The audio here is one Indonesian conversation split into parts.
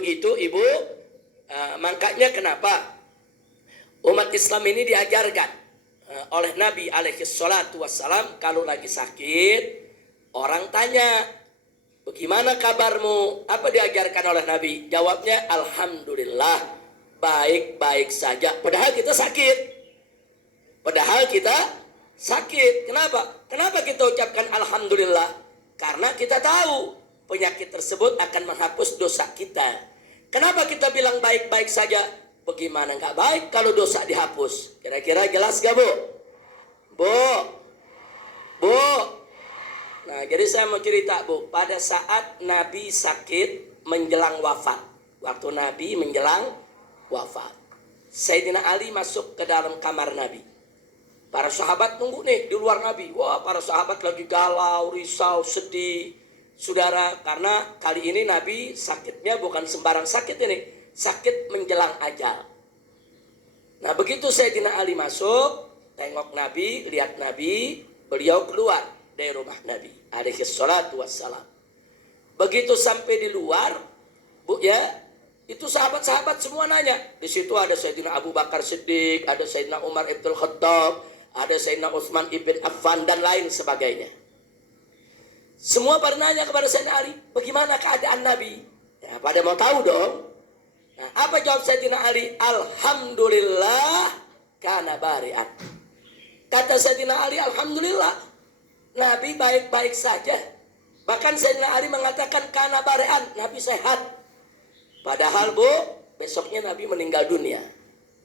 begitu Ibu, makanya kenapa umat Islam ini diajarkan oleh Nabi alaihi salatu wassalam, kalau lagi sakit orang tanya, bagaimana kabarmu? Apa diajarkan oleh Nabi? Jawabnya, alhamdulillah, baik-baik saja. Padahal kita sakit. Kenapa kita ucapkan alhamdulillah? Karena kita tahu penyakit tersebut akan menghapus dosa kita. Kenapa kita bilang baik-baik saja? Bagaimana nggak baik kalau dosa dihapus? Kira-kira jelas gak, Bu? Bu. Nah, jadi saya mau cerita, Bu. Pada saat Nabi sakit menjelang wafat, waktu Nabi menjelang wafat, Sayyidina Ali masuk ke dalam kamar Nabi. Para sahabat nunggu nih di luar Nabi. Wah, para sahabat lagi galau, risau, sedih. Saudara, karena kali ini Nabi sakitnya bukan sembarang sakit ini. Sakit menjelang ajal. Nah, begitu Sayyidina Ali masuk, tengok Nabi, lihat Nabi, beliau keluar dari rumah Nabi alaihi salatu wassalam. Begitu sampai di luar, Bu ya, itu sahabat-sahabat semua nanya. Di situ ada Sayyidina Abu Bakar Siddiq, ada Sayyidina Umar ibn Khattab, ada Sayyidina Utsman ibn Affan dan lain sebagainya. Semua pada nanya kepada Sayyidina Ali, bagaimana keadaan Nabi? Ya, pada mau tahu dong. Nah, apa jawab Sayyidina Ali? Alhamdulillah kana bari'an. Kata Sayyidina Ali, alhamdulillah, Nabi baik-baik saja. Bahkan Sayyidina Ali mengatakan kana bari'an, Nabi sehat. Padahal, Bu, besoknya Nabi meninggal dunia.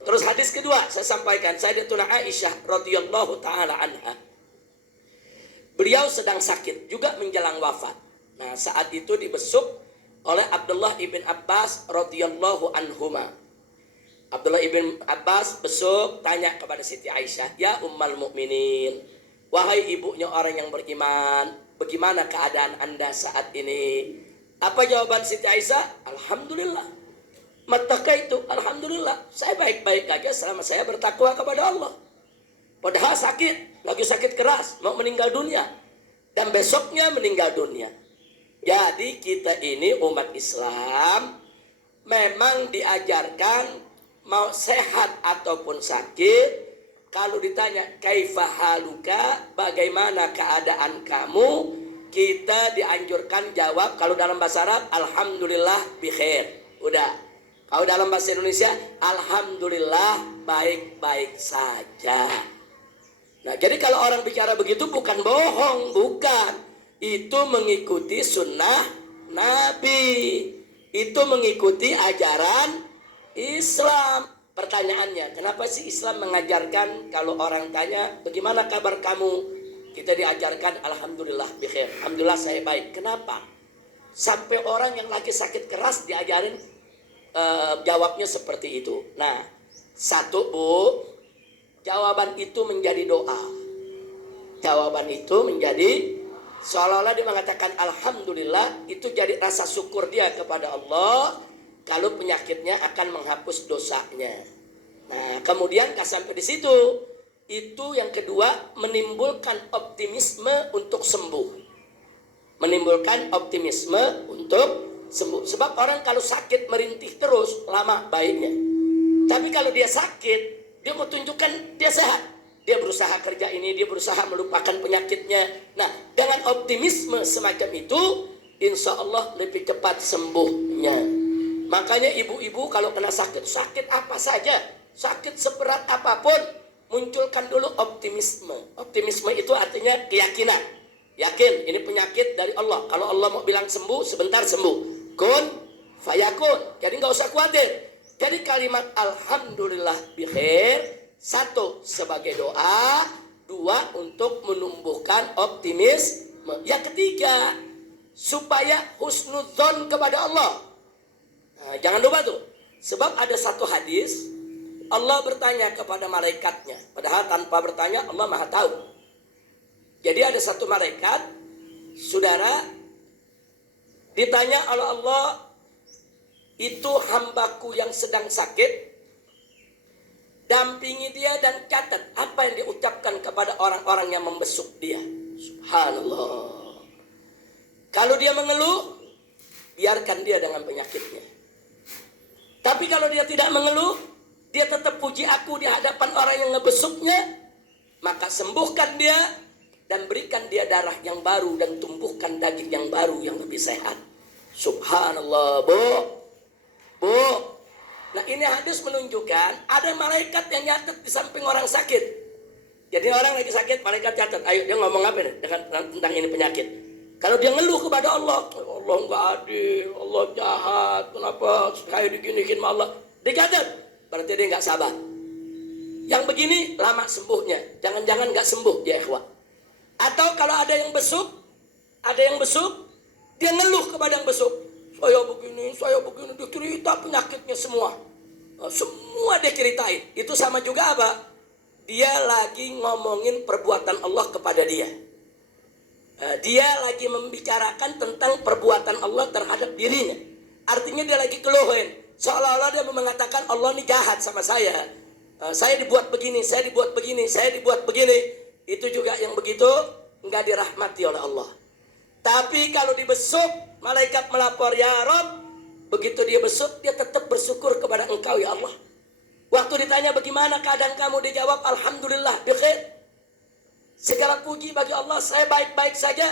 Terus hadis kedua saya sampaikan, Sayyidatuna Aisyah radhiyallahu taala anha. Beliau sedang sakit juga menjelang wafat. Nah, saat itu dibesuk oleh Abdullah ibn Abbas radhiyallahu anhuma. Abdullah ibn Abbas besuk, tanya kepada Siti Aisyah, ya Ummul Mukminin, wahai ibunya orang yang beriman, bagaimana keadaan Anda saat ini? Apa jawaban Siti Aisyah? Alhamdulillah. Maka itu, alhamdulillah, saya baik-baik aja selama saya bertakwa kepada Allah. Padahal sakit, lagi sakit keras, mau meninggal dunia, dan besoknya meninggal dunia. Jadi kita ini umat Islam memang diajarkan mau sehat ataupun sakit, kalau ditanya kaifa haluka, bagaimana keadaan kamu, kita dianjurkan jawab kalau dalam bahasa Arab alhamdulillah bi khair. Udah. Kalau dalam bahasa Indonesia alhamdulillah baik-baik saja. Nah, jadi kalau orang bicara begitu bukan bohong, bukan. Itu mengikuti sunnah Nabi. Itu mengikuti ajaran Islam. Pertanyaannya, kenapa sih Islam mengajarkan kalau orang tanya, bagaimana kabar kamu? Kita diajarkan, alhamdulillah bikhair. Alhamdulillah saya baik. Kenapa? Sampai orang yang lagi sakit keras diajarin jawabnya seperti itu. Nah, satu, Bu, jawaban itu menjadi doa. Jawaban itu menjadi seolah-olah dia mengatakan alhamdulillah, itu jadi rasa syukur dia kepada Allah kalau penyakitnya akan menghapus dosanya. Nah, kemudian gak sampai di situ. Itu yang kedua, menimbulkan optimisme untuk sembuh. Menimbulkan optimisme untuk sembuh. Sebab orang kalau sakit merintih terus, lama baiknya. Tapi kalau dia sakit, dia mau tunjukkan dia sehat. Dia berusaha kerja ini, dia berusaha melupakan penyakitnya. Nah, dengan optimisme semacam itu, insya Allah lebih cepat sembuhnya. Makanya ibu-ibu kalau kena sakit, sakit apa saja, sakit seberat apapun, munculkan dulu optimisme. Optimisme itu artinya keyakinan. Yakin, ini penyakit dari Allah. Kalau Allah mau bilang sembuh, sebentar sembuh. Kun fayakun. Jadi nggak usah khawatir. Jadi kalimat alhamdulillah bikhair, satu sebagai doa, dua untuk menumbuhkan optimisme. Yang ketiga, supaya husnudzon kepada Allah. Nah, jangan lupa tuh. Sebab ada satu hadis, Allah bertanya kepada malaikatnya. Padahal tanpa bertanya Allah maha tahu. Jadi ada satu malaikat, saudara, ditanya oleh Allah, itu hambaku yang sedang sakit, dampingi dia dan catat apa yang diucapkan kepada orang-orang yang membesuk dia. Subhanallah. Kalau dia mengeluh, biarkan dia dengan penyakitnya. Tapi kalau dia tidak mengeluh, dia tetap puji aku di hadapan orang yang ngebesuknya, maka sembuhkan dia dan berikan dia darah yang baru dan tumbuhkan daging yang baru yang lebih sehat. Subhanallah, Bu. Nah, ini hadis menunjukkan ada malaikat yang nyatet di samping orang sakit. Jadi orang lagi sakit, malaikat catat. Ayo, dia ngomong apa nih tentang ini penyakit. Kalau dia ngeluh kepada Allah, Allah nggak adil, Allah jahat, kenapa saya diginiin sama Allah? Dicatat, berarti dia nggak sabar. Yang begini lama sembuhnya, jangan-jangan nggak sembuh ya ikhwah. Atau kalau ada yang besuk, dia ngeluh kepada yang besuk. Saya begini, dia cerita penyakitnya semua. Semua dia ceritain. Itu sama juga apa? Dia lagi ngomongin perbuatan Allah kepada dia. Dia lagi membicarakan tentang perbuatan Allah terhadap dirinya. Artinya dia lagi keluhin. Seolah-olah dia mengatakan Allah ini jahat sama saya. Saya dibuat begini, saya dibuat begini, saya dibuat begini. Itu juga yang begitu enggak dirahmati oleh Allah. Tapi kalau dibesuk, malaikat melapor, ya Rob, begitu dia besuk, dia tetap bersyukur kepada engkau ya Allah. Waktu ditanya bagaimana keadaan kamu, dia jawab alhamdulillah, bikhair. Segala puji bagi Allah, saya baik-baik saja.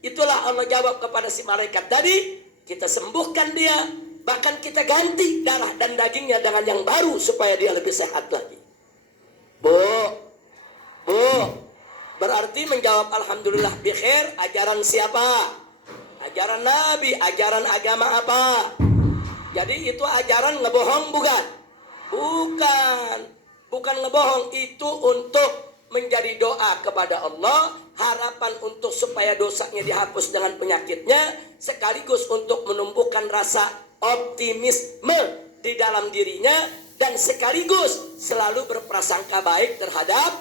Itulah Allah jawab kepada si malaikat tadi. Kita sembuhkan dia, bahkan kita ganti darah dan dagingnya dengan yang baru supaya dia lebih sehat lagi. Bu, berarti menjawab alhamdulillah bikhair ajaran siapa? Ajaran Nabi, ajaran agama apa? Jadi itu ajaran ngebohong bukan? Bukan ngebohong, itu untuk menjadi doa kepada Allah, harapan untuk supaya dosanya dihapus dengan penyakitnya, sekaligus untuk menumbuhkan rasa optimisme di dalam dirinya, dan sekaligus selalu berprasangka baik terhadap